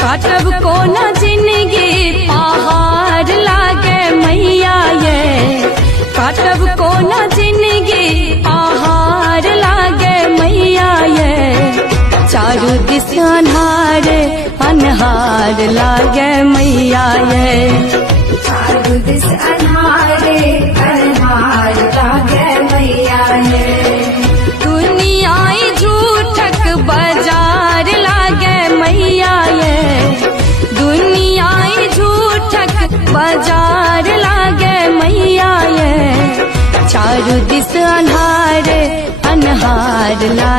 काटब को न जिंदगी पहाड़ लागे मैया ये, काटब को न जिंदगी पहाड़ लागे मैया ये, चारू दिस अन्हार अन्हार लागे मैया ये, चारू दिस अन्हार अन्हार लागे मैया ये। दुनियाई झूठक बाजार लागे मैया ये, दुनियाई झूठक बाजार लागे मैया ये, चारू दिस अन्हार अन्हार लागे